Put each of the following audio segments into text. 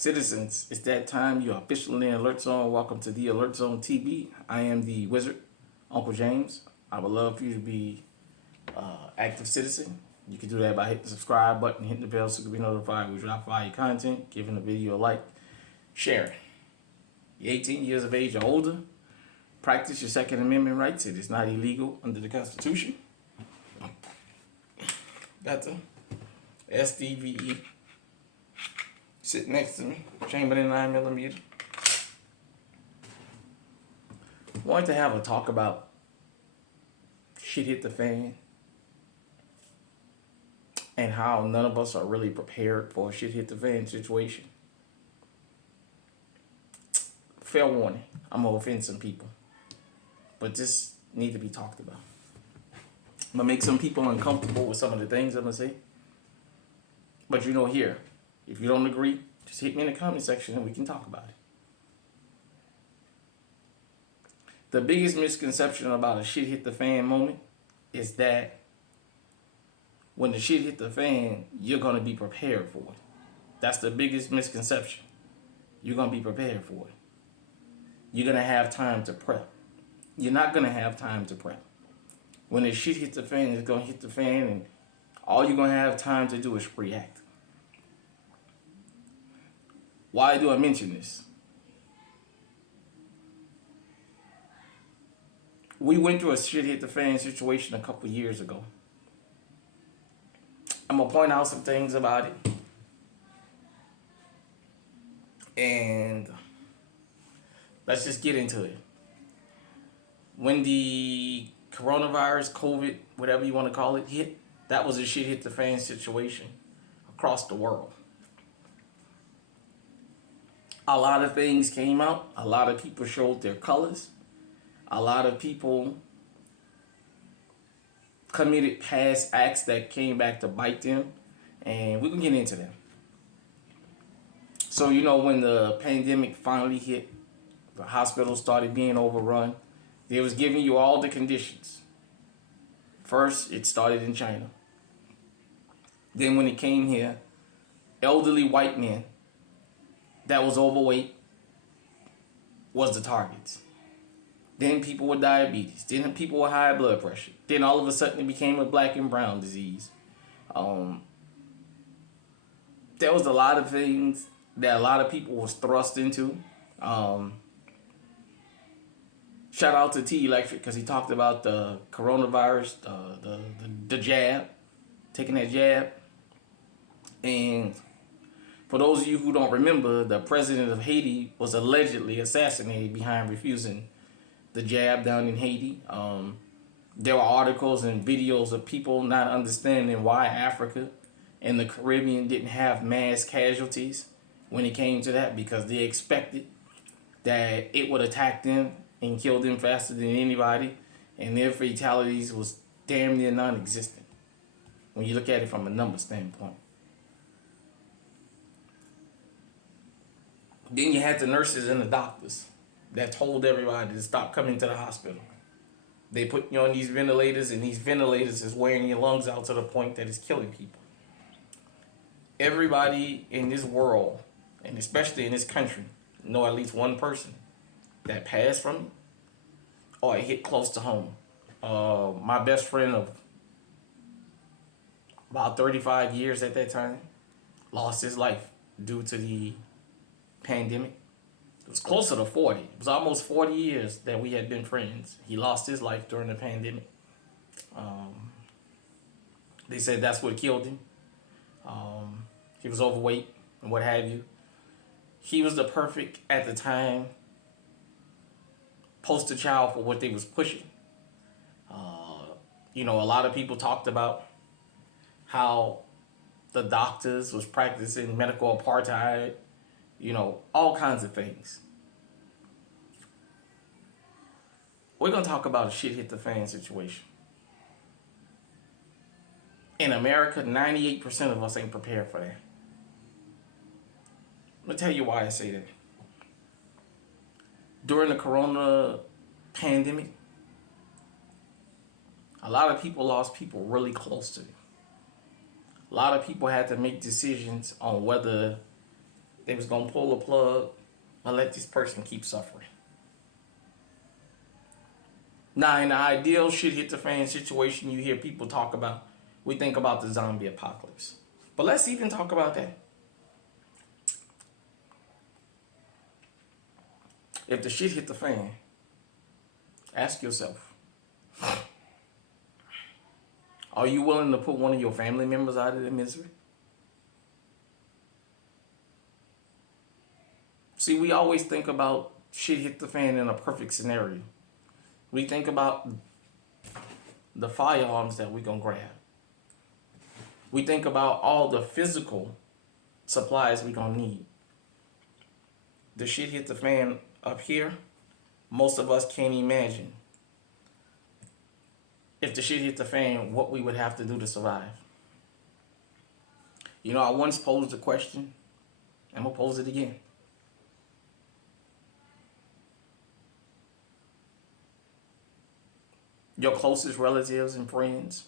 Citizens, it's that time. You're officially in Alert Zone. Welcome to the Alert Zone TV. I am the wizard, Uncle James. I would love for you to be active citizen. You can do that by hitting the subscribe button, hitting the bell so you can be notified when we drop fire content, giving the video a like, sharing. You're 18 years of age or older. Practice your Second Amendment rights. It is not illegal under the Constitution. Got the SDVE sitting next to me, Chamberlain 9mm. Wanted to have a talk about shit hit the fan and how none of us are really prepared for a shit hit the fan situation. Fair warning, I'm gonna offend some people, but this needs to be talked about. I'm gonna make some people uncomfortable with some of the things I'm gonna say. But here, if you don't agree, just hit me in the comment section and we can talk about it. The biggest misconception about a shit hit the fan moment is that when the shit hit the fan, you're gonna be prepared for it. That's the biggest misconception. You're gonna be prepared for it. You're gonna have time to prep. You're not gonna have time to prep. When the shit hits the fan, it's gonna hit the fan, and all you're gonna have time to do is react. Why do I mention this? We went through a shit hit the fan situation a couple years ago. I'm gonna point out some things about it. And let's just get into it. When the coronavirus, COVID, whatever you want to call it, hit, that was a shit hit the fan situation across the world. A lot of things came out. A lot of people showed their colors. A lot of people committed past acts that came back to bite them. And we can get into them. So, when the pandemic finally hit, the hospitals started being overrun. They was giving you all the conditions. First, it started in China. Then when it came here, elderly white men that was overweight was the targets. Then people with diabetes. Then people with high blood pressure. Then all of a sudden it became a black and brown disease. There was a lot of things that a lot of people was thrust into. Shout out to T Electric because he talked about the coronavirus, the jab, taking that jab. And for those of you who don't remember, the president of Haiti was allegedly assassinated behind refusing the jab down in Haiti. There were articles and videos of people not understanding why Africa and the Caribbean didn't have mass casualties when it came to that, because they expected that it would attack them and kill them faster than anybody, and their fatalities was damn near non-existent when you look at it from a number standpoint. Then you had the nurses and the doctors that told everybody to stop coming to the hospital. They put you on these ventilators, and these ventilators is wearing your lungs out to the point that it's killing people. Everybody in this world, and especially in this country, know at least one person that passed from it or it hit close to home. My best friend of about 35 years at that time lost his life due to the pandemic. It was closer to 40. It was almost 40 years that we had been friends. He lost his life during the pandemic. They said that's what killed him. He was overweight and what have you. He was the perfect, at the time, poster child for what they was pushing. A lot of people talked about how the doctors was practicing medical apartheid, all kinds of things. We're going to talk about a shit hit the fan situation. In America, 98% of us ain't prepared for that. Let me tell you why I say that. During the corona pandemic, a lot of people lost people really close to them. A lot of people had to make decisions on whether They was gonna pull the plug and let this person keep suffering. Now, in the ideal shit hit the fan situation you hear people talk about, we think about the zombie apocalypse. But let's even talk about that. If the shit hit the fan, ask yourself, are you willing to put one of your family members out of their misery? See, we always think about shit hit the fan in a perfect scenario. We think about the firearms that we're going to grab. We think about all the physical supplies we're going to need. The shit hit the fan up here, most of us can't imagine if the shit hit the fan, what we would have to do to survive. You know, I once posed a question, and I'm going to pose it again. Your closest relatives and friends,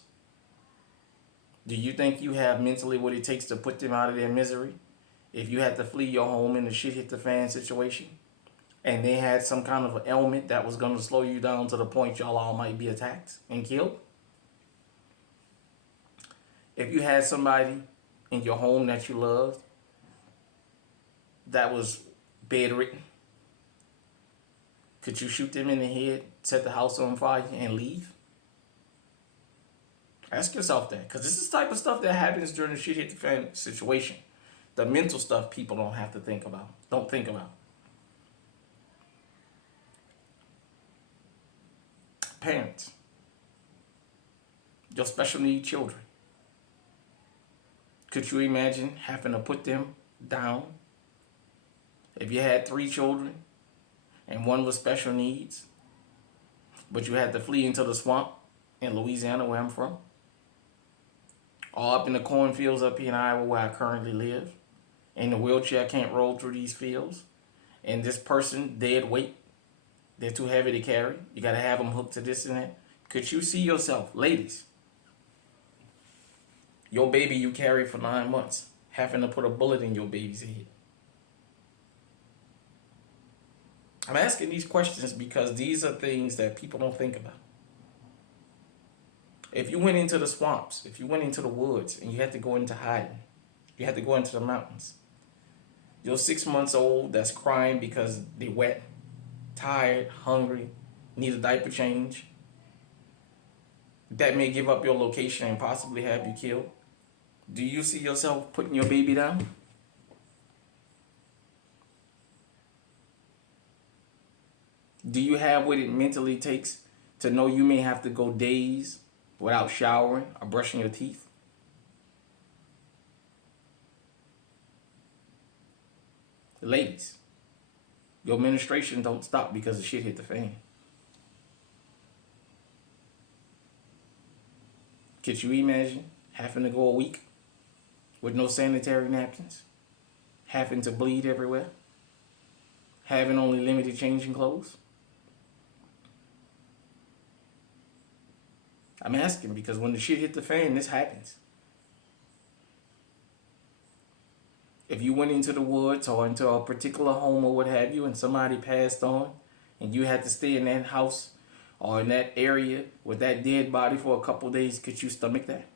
do you think you have mentally what it takes to put them out of their misery? If you had to flee your home in the shit hit the fan situation, and they had some kind of ailment that was going to slow you down to the point y'all all might be attacked and killed? If you had somebody in your home that you loved that was bedridden, could you shoot them in the head, set the house on fire, and leave? Ask yourself that, because this is the type of stuff that happens during the shit hit the fan situation. The mental stuff people don't have to think about. Don't think about. Parents, your special need children. Could you imagine having to put them down? If you had 3 children and one with special needs, but you had to flee into the swamp in Louisiana, where I'm from, or up in the cornfields up here in Iowa, where I currently live, in a wheelchair, can't roll through these fields, and this person dead weight, they're too heavy to carry, you got to have them hooked to this and that. Could you see yourself, ladies, your baby you carry for 9 months, having to put a bullet in your baby's head? I'm asking these questions because these are things that people don't think about. If you went into the swamps, if you went into the woods and you had to go into hiding, you had to go into the mountains, your 6 months old that's crying because they're wet, tired, hungry, need a diaper change, that may give up your location and possibly have you killed. Do you see yourself putting your baby down? Do you have what it mentally takes to know you may have to go days without showering or brushing your teeth? Ladies, your menstruation don't stop because the shit hit the fan. Could you imagine having to go a week with no sanitary napkins, having to bleed everywhere, having only limited changing clothes? I'm asking because when the shit hit the fan, this happens. If you went into the woods or into a particular home or what have you and somebody passed on and you had to stay in that house or in that area with that dead body for a couple of days, could you stomach that?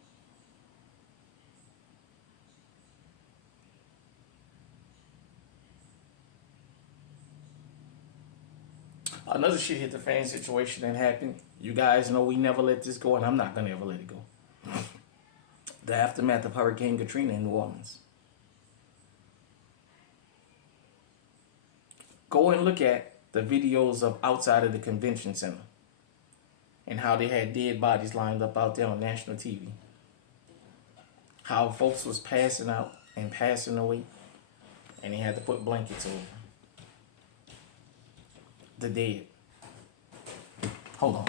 Another shit hit the fan situation that happened. You guys know we never let this go, and I'm not going to ever let it go. The aftermath of Hurricane Katrina in New Orleans. Go and look at the videos of outside of the convention center and how they had dead bodies lined up out there on national TV. How folks was passing out and passing away, and they had to put blankets over the dead. Hold on.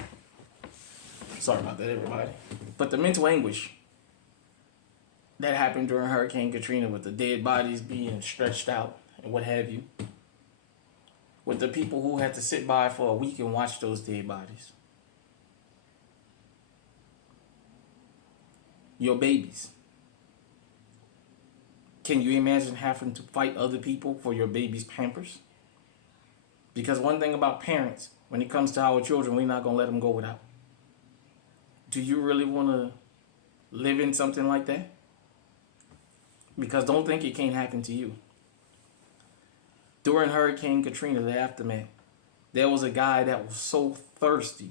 Sorry about that, everybody. But the mental anguish that happened during Hurricane Katrina with the dead bodies being stretched out and what have you, with the people who had to sit by for a week and watch those dead bodies. Your babies. Can you imagine having to fight other people for your baby's pampers? Because one thing about parents, when it comes to our children, we're not going to let them go without. Do you really want to live in something like that? Because don't think it can't happen to you. During Hurricane Katrina, the aftermath, there was a guy that was so thirsty.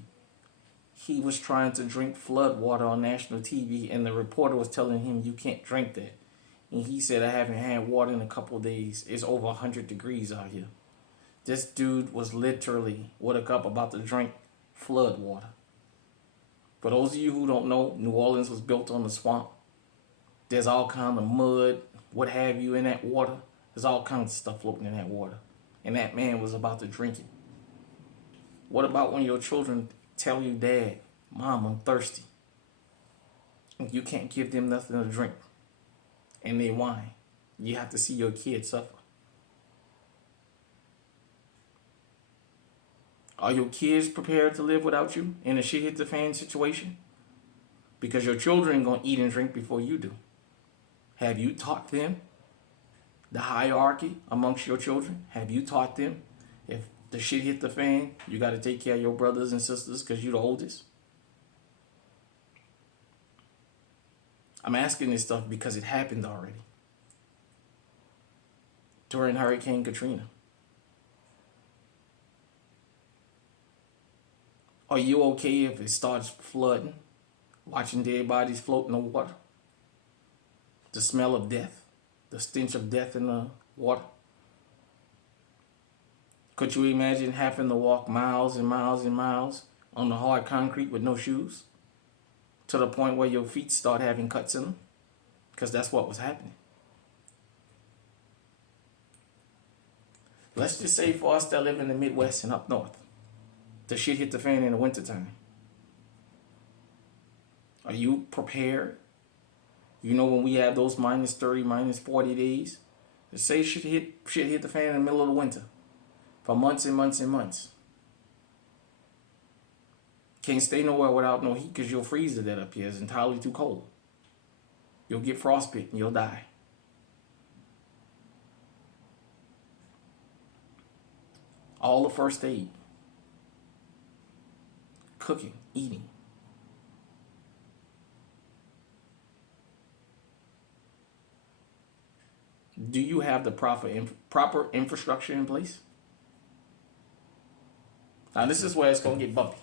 He was trying to drink flood water on national TV, and the reporter was telling him, you can't drink that. And he said, I haven't had water in a couple of days. It's over 100 degrees out here. This dude was literally with a cup about to drink flood water. For those of you who don't know, New Orleans was built on the swamp. There's all kind of mud, what have you, in that water. There's all kinds of stuff floating in that water. And that man was about to drink it. What about when your children tell you, Dad, Mom, I'm thirsty? And you can't give them nothing to drink. And they whine. You have to see your kids suffer. Are your kids prepared to live without you in a shit hit the fan situation? Because your children gonna eat and drink before you do. Have you taught them the hierarchy amongst your children? Have you taught them if the shit hit the fan, you got to take care of your brothers and sisters because you're the oldest? I'm asking this stuff because it happened already during Hurricane Katrina. Are you okay if it starts flooding, watching dead bodies float in the water? The smell of death, the stench of death in the water. Could you imagine having to walk miles and miles and miles on the hard concrete with no shoes? To the point where your feet start having cuts in them? Because that's what was happening. Let's just say for us that live in the Midwest and up north, the shit hit the fan in the wintertime. Are you prepared? You know when we have those minus 30, minus 40 days? Let's say shit hit the fan in the middle of the winter. For months and months and months. Can't stay nowhere without no heat because you'll freeze to death up here. It's entirely too cold. You'll get frostbite and you'll die. All the first aid. Cooking, eating. Do you have the proper infrastructure in place? Now this is where it's going to get bumpy.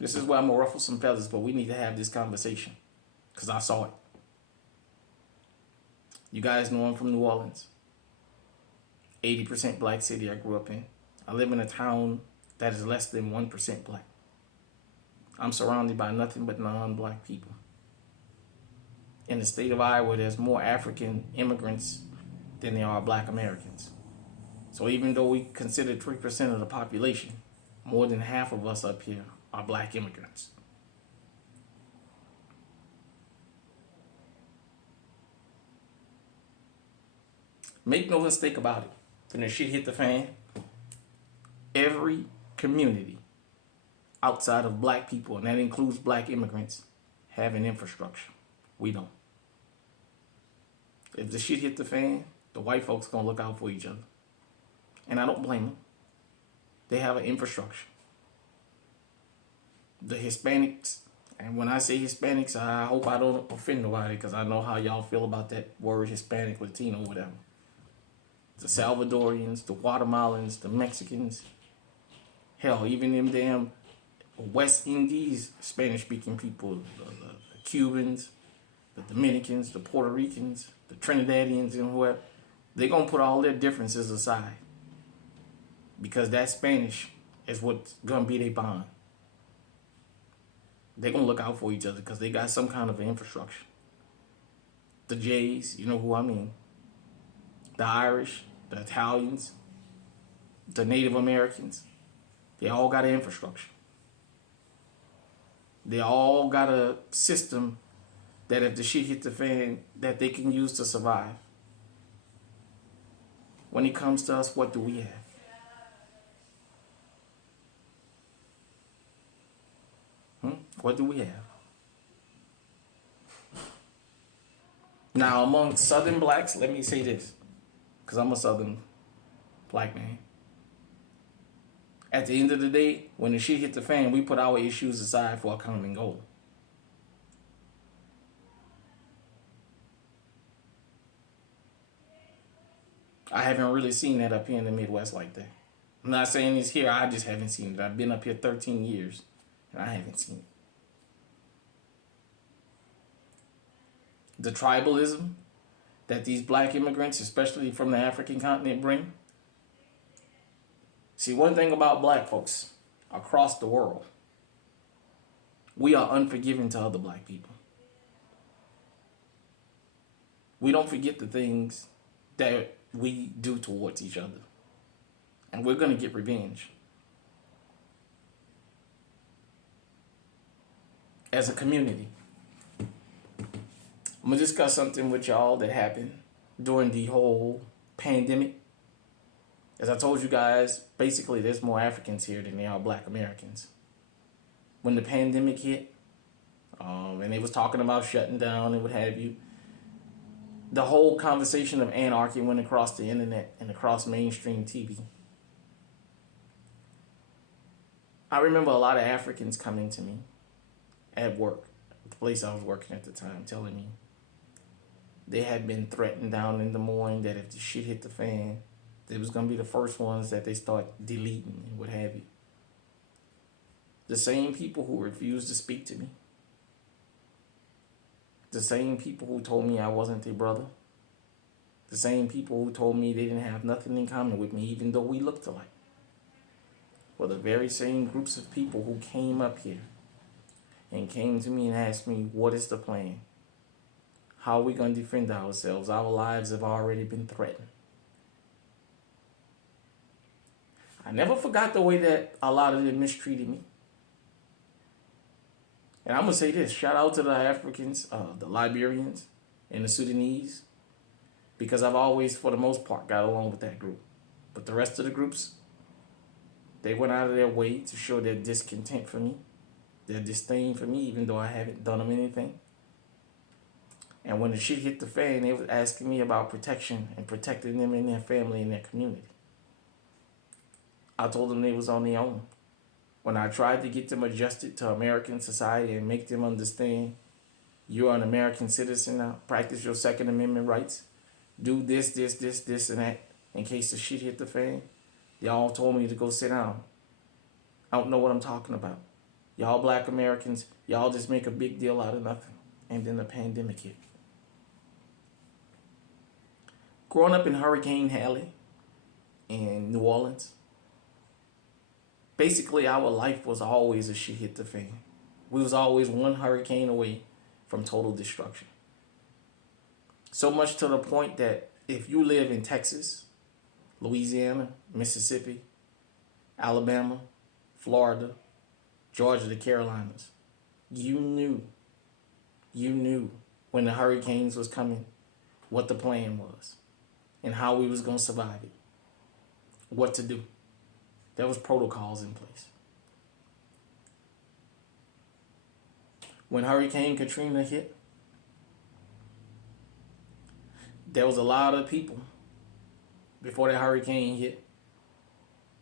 This is where I'm going to ruffle some feathers, but we need to have this conversation. Because I saw it. You guys know I'm from New Orleans. 80% black city I grew up in. I live in a town that is less than 1% black. I'm surrounded by nothing but non-black people. In the state of Iowa, there's more African immigrants than there are black Americans. So even though we consider 3% of the population, more than half of us up here are black immigrants. Make no mistake about it. When the shit hit the fan, every community outside of black people, and that includes black immigrants, have an infrastructure. We don't. If the shit hit the fan, the white folks gonna look out for each other. And I don't blame them. They have an infrastructure. The Hispanics, and when I say Hispanics, I hope I don't offend nobody because I know how y'all feel about that word Hispanic, Latino, whatever. The Salvadorians, the Guatemalans, the Mexicans, hell, even them damn West Indies, Spanish-speaking people, the Cubans, the Dominicans, the Puerto Ricans, the Trinidadians, and whoever, they're going to put all their differences aside because that Spanish is what's going to be their bond. They're going to look out for each other because they got some kind of an infrastructure. The Jays, you know who I mean. The Irish, the Italians, the Native Americans, they all got an infrastructure. They all got a system that if the shit hit the fan, that they can use to survive. When it comes to us, what do we have? What do we have? Now, among Southern blacks, let me say this, because I'm a Southern black man. At the end of the day, when the shit hit the fan, we put our issues aside for a common goal. I haven't really seen that up here in the Midwest like that. I'm not saying it's here, I just haven't seen it. I've been up here 13 years, and I haven't seen it. The tribalism that these black immigrants, especially from the African continent, bring. See, one thing about black folks across the world, we are unforgiving to other black people. We don't forget the things that we do towards each other. And we're going to get revenge. As a community. I'm going to discuss something with y'all that happened during the whole pandemic. As I told you guys, basically there's more Africans here than there are black Americans. When the pandemic hit, and they was talking about shutting down and what have you, the whole conversation of anarchy went across the internet and across mainstream TV. I remember a lot of Africans coming to me at work, the place I was working at the time, telling me they had been threatened down in Des Moines that if the shit hit the fan, they was going to be the first ones that they start deleting and what have you. The same people who refused to speak to me. The same people who told me I wasn't their brother. The same people who told me they didn't have nothing in common with me, even though we looked alike. Were the very same groups of people who came up here and came to me and asked me, what is the plan? How are we going to defend ourselves? Our lives have already been threatened. I never forgot the way that a lot of them mistreated me. And I'm going to say this, shout out to the Africans, the Liberians, and the Sudanese, because I've always, for the most part, got along with that group. But the rest of the groups, they went out of their way to show their discontent for me, their disdain for me, even though I haven't done them anything. And when the shit hit the fan, they was asking me about protection and protecting them and their family and their community. I told them they was on their own. When I tried to get them adjusted to American society and make them understand you're an American citizen now, practice your Second Amendment rights, do this, and that, in case the shit hit the fan, y'all told me to go sit down. I don't know what I'm talking about. Y'all black Americans, y'all just make a big deal out of nothing. And then the pandemic hit. Growing up in Hurricane Alley in New Orleans, basically our life was always a shit hit the fan. We was always one hurricane away from total destruction. So much to the point that if you live in Texas, Louisiana, Mississippi, Alabama, Florida, Georgia, the Carolinas, you knew when the hurricanes was coming what the plan was and how we was going to survive it, what to do. There was protocols in place. When Hurricane Katrina hit, there was a lot of people before that hurricane hit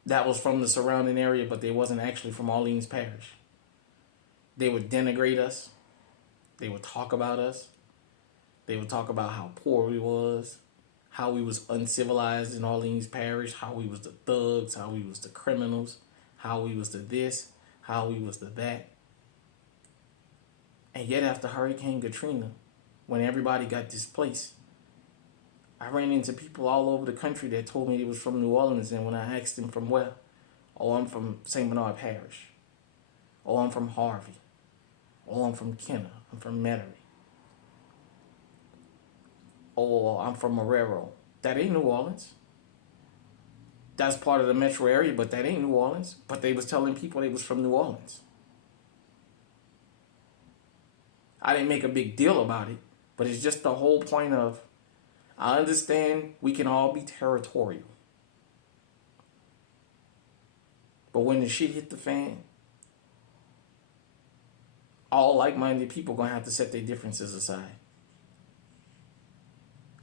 that was from the surrounding area, but they wasn't actually from Orleans Parish. They would denigrate us. They would talk about us. They would talk about how poor we was, how we was uncivilized in Orleans Parish, how we was the thugs, how we was the criminals, how we was the this, how we was the that. And yet after Hurricane Katrina, when everybody got displaced, I ran into people all over the country that told me they was from New Orleans, and when I asked them from where, oh, I'm from St. Bernard Parish. Oh, I'm from Harvey. Oh, I'm from Kenner. I'm from Metairie. Oh, I'm from Marrero. That ain't New Orleans. That's part of the metro area, but that ain't New Orleans. But they was telling people they was from New Orleans. I didn't make a big deal about it, but it's just the whole point of, I understand we can all be territorial. But when the shit hit the fan, all like-minded people gonna have to set their differences aside.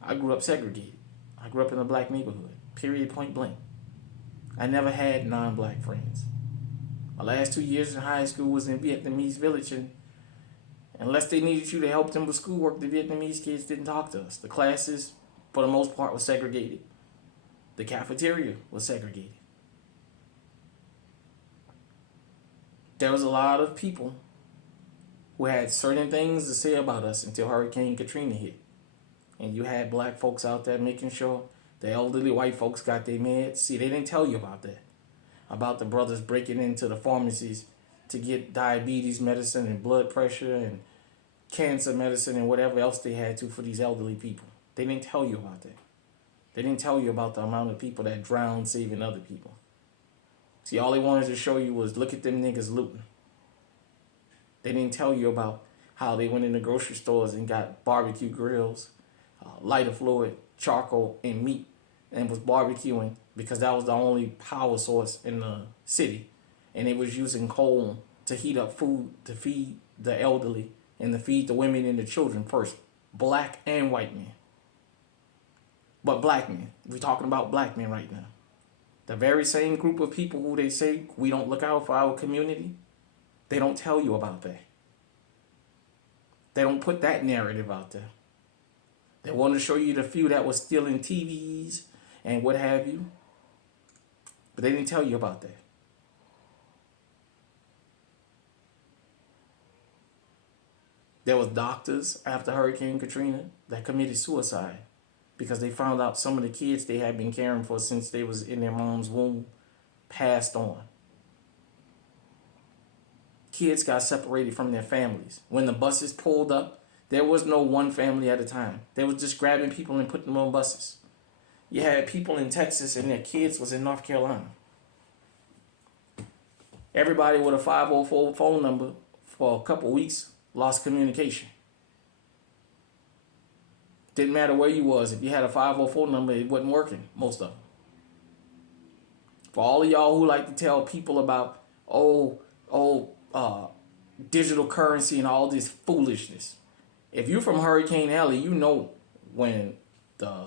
I grew up segregated. I grew up in a black neighborhood. Period, point blank. I never had non-black friends. My last 2 years in high school was in Vietnamese village, and unless they needed you to help them with schoolwork, the Vietnamese kids didn't talk to us. The classes, for the most part, were segregated. The cafeteria was segregated. There was a lot of people who had certain things to say about us until Hurricane Katrina hit. And you had black folks out there making sure the elderly white folks got their meds. See, they didn't tell you about that. About the brothers breaking into the pharmacies to get diabetes medicine and blood pressure and cancer medicine and whatever else they had to for these elderly people. They didn't tell you about that. They didn't tell you about the amount of people that drowned saving other people. See, all they wanted to show you was, look at them niggas looting. They didn't tell you about how they went into grocery stores and got barbecue grills, lighter fluid, charcoal, and meat, and was barbecuing because that was the only power source in the city. And they was using coal to heat up food to feed the elderly and to feed the women and the children first. Black and white men. But black men. We're talking about black men right now. The very same group of people who they say we don't look out for our community, they don't tell you about that. They don't put that narrative out there. They want to show you the few that was stealing TVs and what have you. But they didn't tell you about that. There was doctors after Hurricane Katrina that committed suicide because they found out some of the kids they had been caring for since they was in their mom's womb passed on. Kids got separated from their families. When the buses pulled up, there was no one family at a time. They was just grabbing people and putting them on buses. You had people in Texas and their kids was in North Carolina. Everybody with a 504 phone number for a couple weeks lost communication. Didn't matter where you was. If you had a 504 number, it wasn't working, most of them. For all of y'all who like to tell people about, digital currency and all this foolishness. If you're from Hurricane Alley, you know when the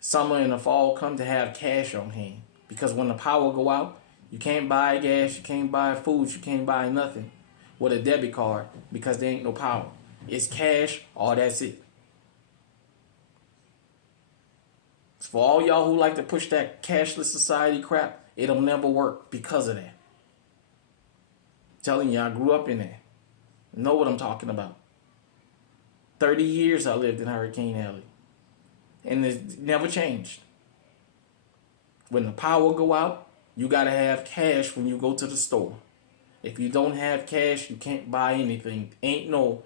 summer and the fall come to have cash on hand. Because when the power go out, you can't buy gas, you can't buy food, you can't buy nothing with a debit card because there ain't no power. It's cash or that's it. For all y'all who like to push that cashless society crap, it'll never work because of that. Telling you, I grew up in that. Know what I'm talking about. 30 years I lived in Hurricane Alley. And it never changed. When the power go out, you got to have cash when you go to the store. If you don't have cash, you can't buy anything. Ain't no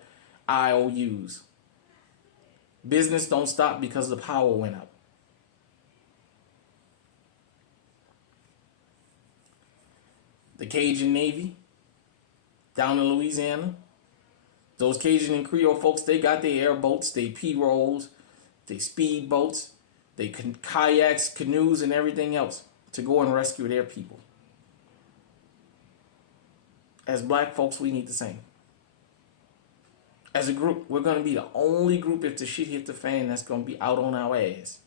IOUs. Business don't stop because the power went out. The Cajun Navy down in Louisiana, those Cajun and Creole folks, they got their airboats, they P-rolls, they speed boats, they kayaks, canoes, and everything else to go and rescue their people. As black folks, we need the same. As a group, we're going to be the only group, if the shit hit the fan, that's going to be out on our ass.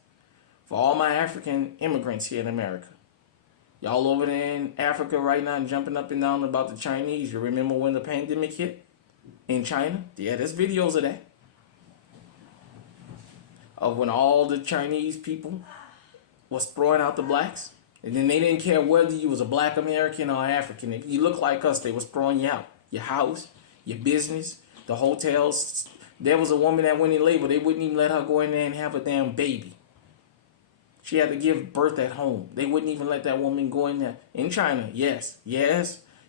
For all my African immigrants here in America, y'all over there in Africa right now jumping up and down about the Chinese. You remember when the pandemic hit in China? Yeah, there's videos of that. Of when all the Chinese people was throwing out the blacks. And then they didn't care whether you was a black American or African. If you look like us, they was throwing you out. Your house, your business, the hotels. There was a woman that went in labor. They wouldn't even let her go in there and have a damn baby. She had to give birth at home. They wouldn't even let that woman go in there. In China, yes.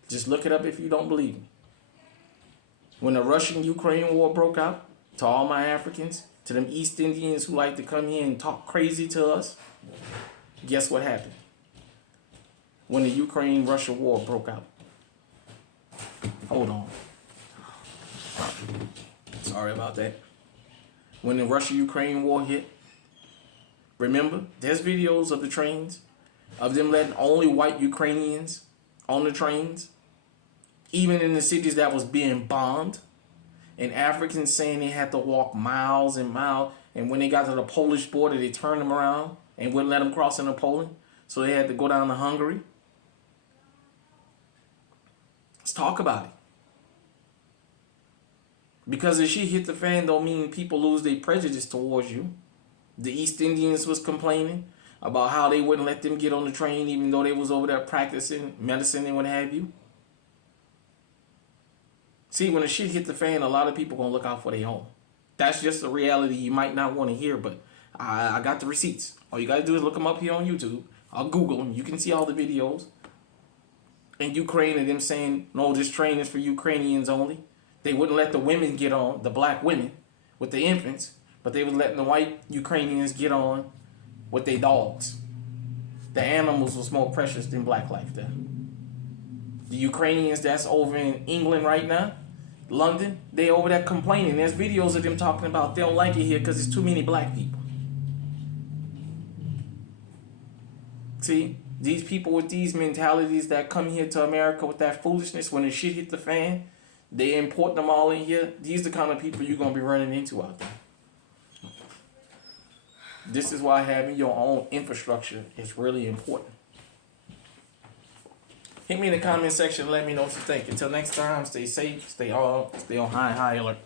Just look it up if you don't believe me. When the Russian-Ukraine war broke out, to all my Africans, to them East Indians who like to come here and talk crazy to us, guess what happened? When the Ukraine-Russia war broke out. Hold on. Sorry about that. When the Russia-Ukraine war hit, remember, there's videos of the trains, of them letting only white Ukrainians on the trains, even in the cities that was being bombed, and Africans saying they had to walk miles and miles. And when they got to the Polish border, they turned them around and wouldn't let them cross into Poland. So they had to go down to Hungary. Let's talk about it. Because if shit hit the fan don't mean people lose their prejudice towards you. The East Indians was complaining about how they wouldn't let them get on the train even though they was over there practicing medicine and what have you. See, when the shit hit the fan, a lot of people gonna look out for their home. That's just a reality you might not want to hear, but I got the receipts. All you gotta do is look them up here on YouTube. I'll Google them. You can see all the videos. In Ukraine and them saying, no, this train is for Ukrainians only. They wouldn't let the women get on, the black women, with the infants, but they was letting the white Ukrainians get on with their dogs. The animals was more precious than black life there. The Ukrainians that's over in England right now, London, they over there complaining. There's videos of them talking about they don't like it here because there's too many black people. See, these people with these mentalities that come here to America with that foolishness, when the shit hit the fan, they import them all in here. These are the kind of people you're going to be running into out there. This is why having your own infrastructure is really important. Hit me in the comment section and let me know what you think. Until next time, stay safe, stay on high alert.